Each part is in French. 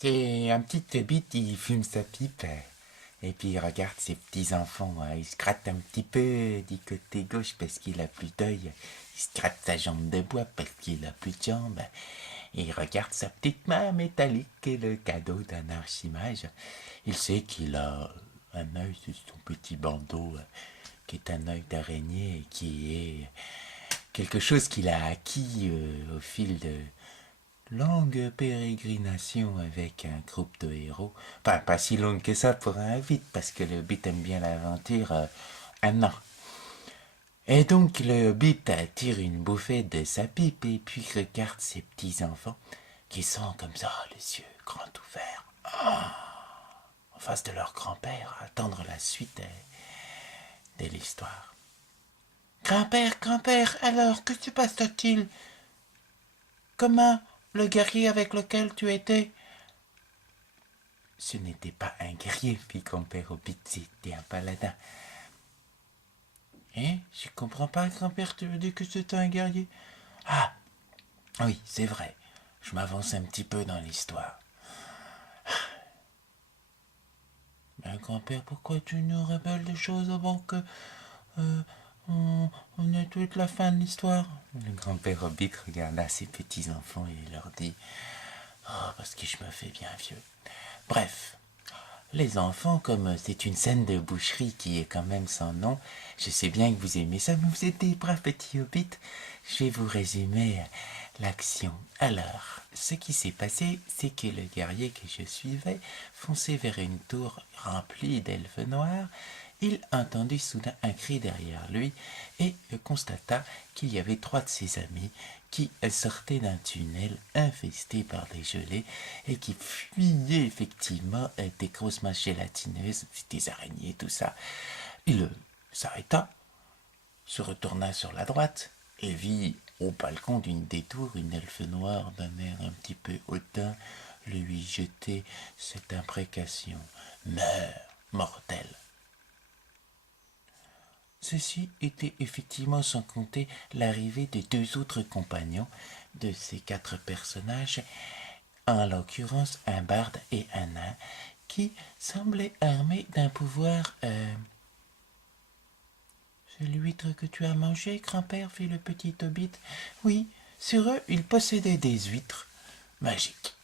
C'est un petit hobbit, il fume sa pipe. Et puis il regarde ses petits-enfants. Il se gratte un petit peu du côté gauche parce qu'il a plus d'œil. Il se gratte sa jambe de bois parce qu'il a plus de jambes. Et il regarde sa petite main métallique et le cadeau d'un archimage. Il sait qu'il a un œil sur son petit bandeau qui est un œil d'araignée et qui est quelque chose qu'il a acquis au fil de longue pérégrination avec un groupe de héros. Enfin, pas si longue que ça pour un hobbit, parce que le hobbit aime bien l'aventure. Un an. Et donc le hobbit tire une bouffée de sa pipe et puis regarde ses petits-enfants qui sont comme ça, les yeux grands ouverts, en face de leur grand-père, à attendre la suite de l'histoire. Grand-père, grand-père, alors, que se passe-t-il? Comment le guerrier avec lequel tu étais? Ce n'était pas un guerrier, fit grand-père Hobbit, c'était un paladin. Hein? Je comprends pas, grand-père, tu veux dire que c'était un guerrier? Ah, oui, c'est vrai. Je m'avance un petit peu dans l'histoire. Ben, grand-père, pourquoi tu nous révèles des choses avant que euh, on ait toute la fin de l'histoire? Le grand-père Hobbit regarda ses petits-enfants et leur dit: Oh, parce que je me fais bien vieux. Bref, les enfants, comme c'est une scène de boucherie qui est quand même sans nom, je sais bien que vous aimez ça, mais vous êtes des braves petits hobbits. Je vais vous résumer l'action. Alors, ce qui s'est passé, c'est que le guerrier que je suivais fonçait vers une tour remplie d'elfes noirs. Il entendit soudain un cri derrière lui et constata qu'il y avait 3 de ses amis qui sortaient d'un tunnel infesté par des gelées et qui fuyaient effectivement des grosses masses gélatineuses, des araignées, tout ça. Il s'arrêta, se retourna sur la droite et vit au balcon d'une des tours une elfe noire d'un air un petit peu hautain lui jeter cette imprécation: Meurs, mortel. Ceci était effectivement sans compter l'arrivée de 2 autres compagnons de ces 4 personnages, en l'occurrence un barde et un nain, qui semblaient armés d'un pouvoir. C'est l'huître que tu as mangé, grand-père, fit le petit hobbit. Oui, sur eux, ils possédaient des huîtres magiques.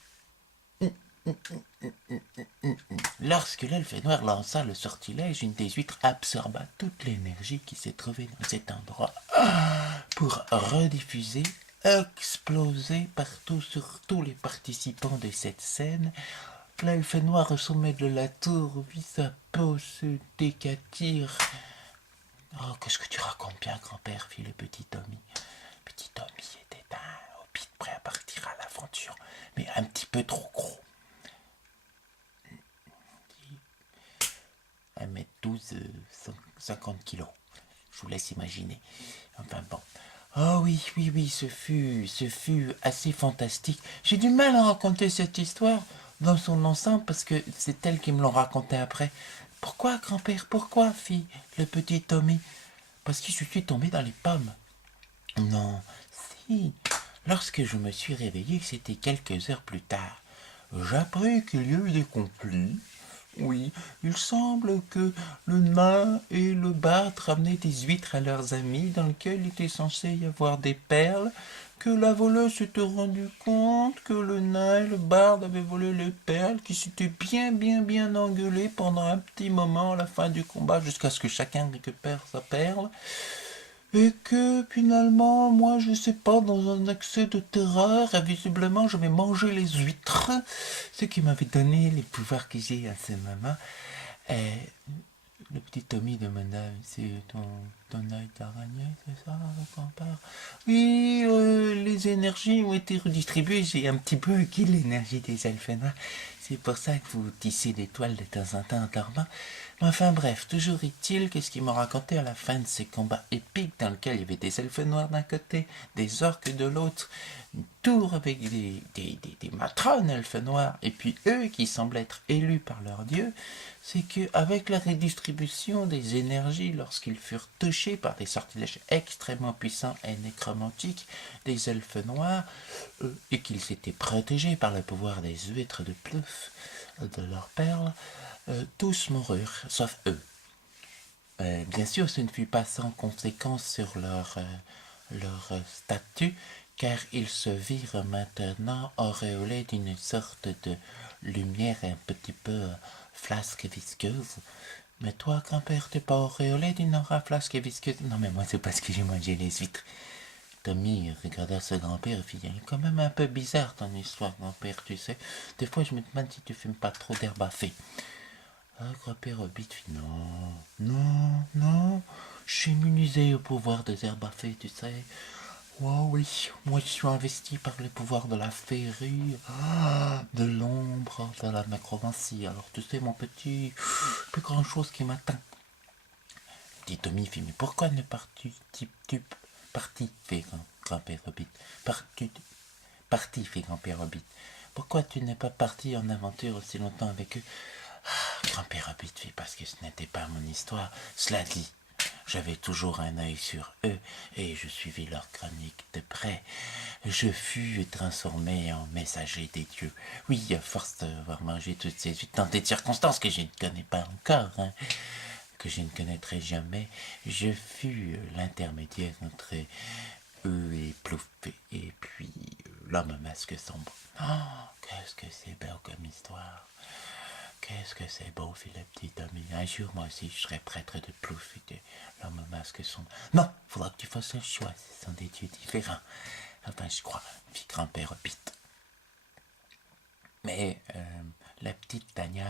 Lorsque l'elfe noir lança le sortilège, une des huîtres absorba toute l'énergie qui s'est trouvée dans cet endroit pour rediffuser, exploser partout sur tous les participants de cette scène. L'elfe noir au sommet de la tour vit sa peau se décatir. Oh, qu'est-ce que tu racontes bien, grand-père, fit le petit Tommy. Petit Tommy était un hobbit prêt à partir à l'aventure, mais un petit peu trop gros. 1m12, 50 kilos. Je vous laisse imaginer. Enfin bon. Oh oui, oui, oui, ce fut assez fantastique. J'ai du mal à raconter cette histoire dans son ensemble parce que c'est elle qui me l'a raconté après. Pourquoi, grand-père, pourquoi, fit le petit Tommy? Parce que je suis tombé dans les pommes. Non, si. Lorsque je me suis réveillé, c'était quelques heures plus tard. J'appris qu'il y a eu des conflits. Oui, il semble que le nain et le barde ramenaient des huîtres à leurs amis dans lesquelles il était censé y avoir des perles, que la voleuse s'était rendu compte que le nain et le barde avaient volé les perles, qui s'étaient bien engueulés pendant un petit moment à la fin du combat jusqu'à ce que chacun récupère sa perle. Et que finalement, moi, je sais pas, dans un accès de terreur, visiblement, je vais manger les huîtres, ce qui m'avait donné les pouvoirs que j'ai à ce moment. Et le petit Tommy demanda: C'est ton œil d'araignée, c'est ça, grand-père? Oui, les énergies ont été redistribuées. J'ai un petit peu acquis l'énergie des elfes noirs. C'est pour ça que vous tissez des toiles de temps en temps en dormant. Enfin bref, toujours est-il que ce qu'ils m'ont raconté à la fin de ces combats épiques dans lesquels il y avait des elfes noirs d'un côté, des orques de l'autre, une tour avec des matrones elfes noirs, et puis eux qui semblaient être élus par leur dieu, c'est qu'avec la redistribution des énergies lorsqu'ils furent touchés empêché par des sortilèges extrêmement puissants et nécromantiques des elfes noirs, et qu'ils s'étaient protégés par le pouvoir des huîtres de Plouf, de leurs perles, tous moururent, sauf eux. Bien sûr, ce ne fut pas sans conséquence sur leur statut, car ils se virent maintenant auréolés d'une sorte de lumière un petit peu flasque et visqueuse. Mais toi, grand-père, t'es pas auréolé d'une aura flasque et visqueuse? Non, mais moi, c'est parce que j'ai mangé les huîtres. Tommy regarda ce grand-père et fit, il est quand même un peu bizarre ton histoire, grand-père, tu sais. Des fois, je me demande si tu fumes pas trop d'herbe à fée. Ah, grand-père Hobbit fit, non, non, non, je suis immunisé au pouvoir des herbes à fée, tu sais. Oh oui, moi je suis investi par les pouvoirs de la féerie, de l'ombre, de la nécromancie. Alors tu sais, mon petit, plus grand chose qui m'atteint. Dit Tommy fit, mais pourquoi ne tu parti, fait grand-père Hobbit. Parti, fait grand-père Hobbit. Pourquoi tu n'es pas parti en aventure aussi longtemps avec eux? Grand-père Hobbit fit, parce que ce n'était pas mon histoire. Cela dit, j'avais toujours un œil sur eux, et je suivis leur chronique de près. Je fus transformé en messager des dieux. Oui, à force d'avoir mangé toutes ces huîtres dans des circonstances que je ne connais pas encore, que je ne connaîtrai jamais, je fus l'intermédiaire entre eux et Plouf, et puis l'homme à masque sombre. Oh, qu'est-ce que c'est beau comme histoire! Qu'est-ce que c'est beau, fit le petit Tommy. Un jour, moi aussi, je serai prêtre de Plouf et de l'homme au masque sombre. Non, il faudra que tu fasses un choix. Ce sont des dieux différents. Enfin, je crois, fit grand-père Hobbit. Mais la petite Tania,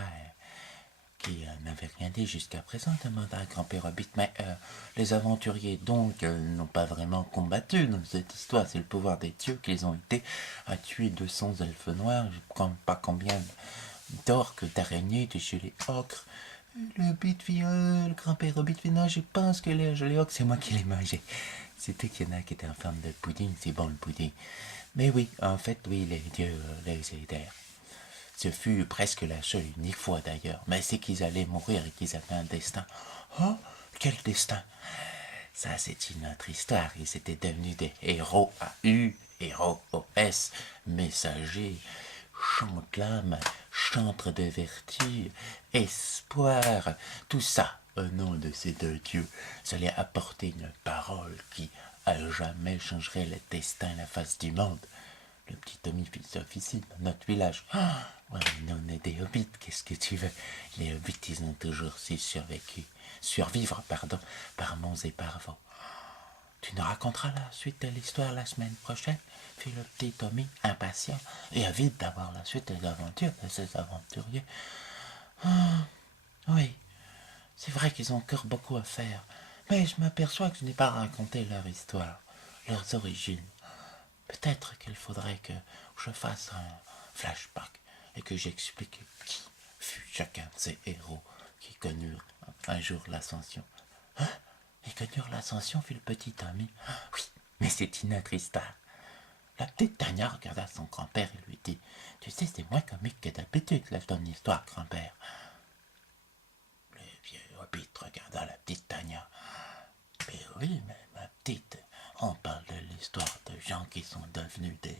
qui n'avait rien dit jusqu'à présent, demanda à grand-père Hobbit. Mais les aventuriers, donc, n'ont pas vraiment combattu dans cette histoire. C'est le pouvoir des dieux qu'ils ont été à tuer 200 elfes noirs. Je ne sais pas combien d'orques, d'araignées, de gelées ocre. Le grand-père Hobbit fit, non, je pense que les gelées ocre, c'est moi qui les mangeais. C'était qu'il y en a qui étaient en forme de pudding, c'est bon le pudding. Mais oui, en fait, oui, les dieux les aidèrent. Ce fut presque la seule et unique fois d'ailleurs, mais c'est qu'ils allaient mourir et qu'ils avaient un destin. Oh, quel destin! Ça, c'est une autre histoire. Ils étaient devenus des héros à U, héros au S, messagers, chante-l'âme, chantre de vertu, espoir, tout ça au nom de ces deux dieux. Ça allait apporter une parole qui, à jamais, changerait le destin, la face du monde. Le petit Tommy fit officie dans notre village. Ah, ouais, nous, on est des hobbits, qu'est-ce que tu veux? Les hobbits, ils ont toujours su survivre, par monts et par vaux. Tu nous raconteras la suite de l'histoire la semaine prochaine, fit le petit Tommy, impatient et avide d'avoir la suite des aventures de ces aventuriers. Ah, oui, c'est vrai qu'ils ont encore beaucoup à faire, mais je m'aperçois que je n'ai pas raconté leur histoire, leurs origines. Peut-être qu'il faudrait que je fasse un flashback et que j'explique qui fut chacun de ces héros qui connurent un jour l'ascension. Hein? Ils connurent l'ascension, fit le petit Tommy. Oui, mais c'est une autre histoire. La petite Tania regarda son grand-père et lui dit, tu sais, c'est moins comique que d'habitude, là, ton histoire, grand-père. Le vieux Hobbit regarda la petite Tania. Mais oui, mais ma petite, on parle de l'histoire de gens qui sont devenus des...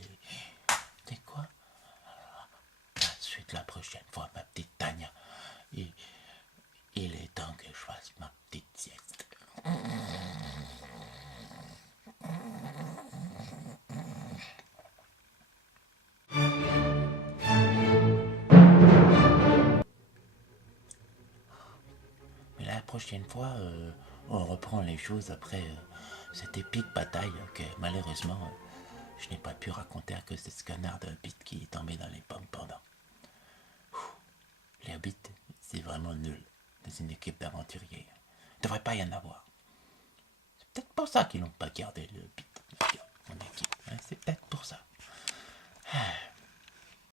Des quoi? La suite la prochaine fois, ma petite Tania. Il est temps que je fasse ma petite sieste. Mais la prochaine fois, on reprend les choses après cette épique bataille que malheureusement je n'ai pas pu raconter à cause de ce connard de Hobbit qui est tombé dans les pommes pendant. Les Hobbits, c'est vraiment nul dans une équipe d'aventuriers. Il ne devrait pas y en avoir. C'est peut-être pour ça qu'ils n'ont pas gardé le Hobbit en équipe. Hein, c'est peut-être pour ça. Ah.